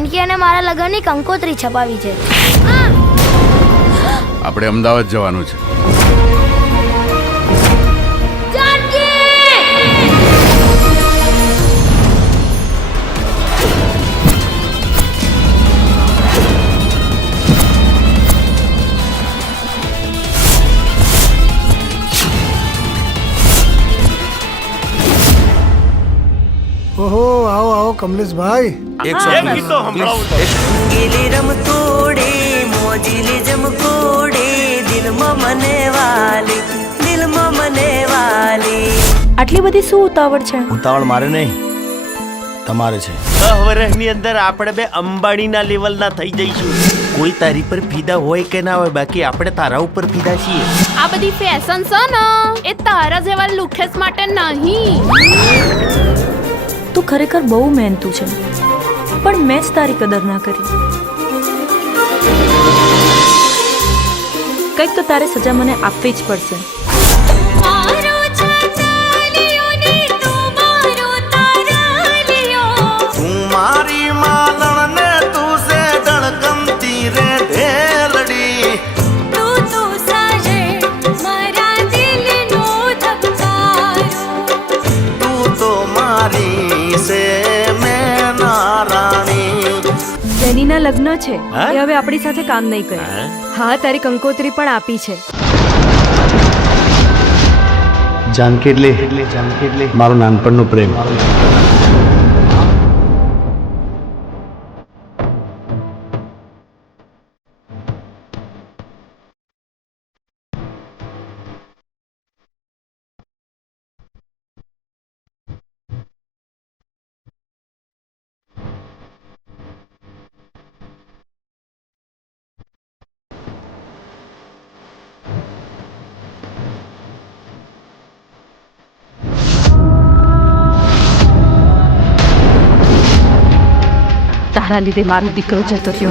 તારી અને મારા લગ્નની કંકોત્રી છપાવી છે. આપણે અમદાવાદ જવાનું છે. ઓહો આવો આવો કમલેશભાઈ ગીલી રમતોડે મોજીલી જમકોડે દિલમાં મને વાલી દિલમાં મને વાલી. આટલી બધી શું ઉતાવળ છે? ઉતાવળ મારે નહીં તમારે છે. દહ વર્ષની અંદર આપણે બે અંબાણીના લેવલના થઈ જઈશું. કોઈ તારી પર ફીદા હોય કે ના હોય બાકી આપણે તારા ઉપર ફીદા છીએ. આ બધી ફેશન છે ને એ તારા જેવા લુખેસ માટે નહીં. તું ખરેખર બહુ મહેનતું છે. પણ મેં જ તારી કદર ના કરી. કંઈક તો તારે સજા મને આપવી જ પડશે. જેનીના લગ્ન છે. હા? એ હવે આપણી સાથે કામ નહીં કરે. હા? તારી કંકોત્રી પણ આપી છે. જાનકી એટલે જાનકી એટલે મારો નાનપણનો પ્રેમ. તારા લીધે મારો દીકરો જતો રહ્યો.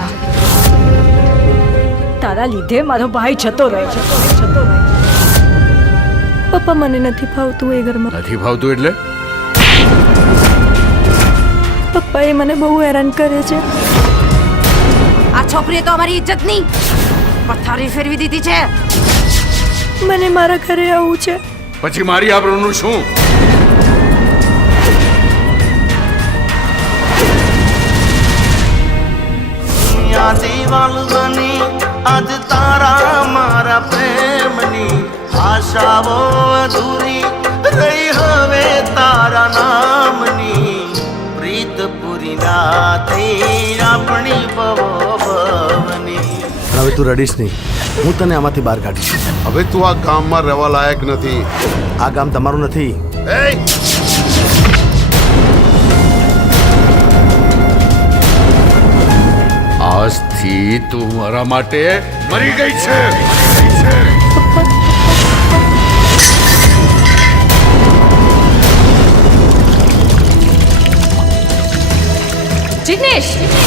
તારા લીધે મારો ભાઈ જતો રહ્યો. જતો પપ્પા મને નથી ફાવતું એ ઘરમાં. નથી ભાવતું એટલે? પપ્પા એ મને બહુ હેરાન કરે છે. આ છોકરીએ તો અમારી ઇજ્જતની પથારી ફેરવી દીધી છે. મને મારા ઘરે આવવું છે. પછી મારી આબરૂનું શું? આજ તારા મારા પ્રેમની આશાઓ અધૂરી રહી હવે તારા નામની. પ્રીત પૂરી ના થઈ આપણી ભવો ભવની હવે તું રડીશ નહીં. હું તને આમાંથી બહાર કાઢીશ. હવે તું આ ગામમાં રહેવા લાયક નથી. આ ગામ તમારું નથી. આજથી તું મારા માટે મરી ગઈ છે. જિગ્નેશ!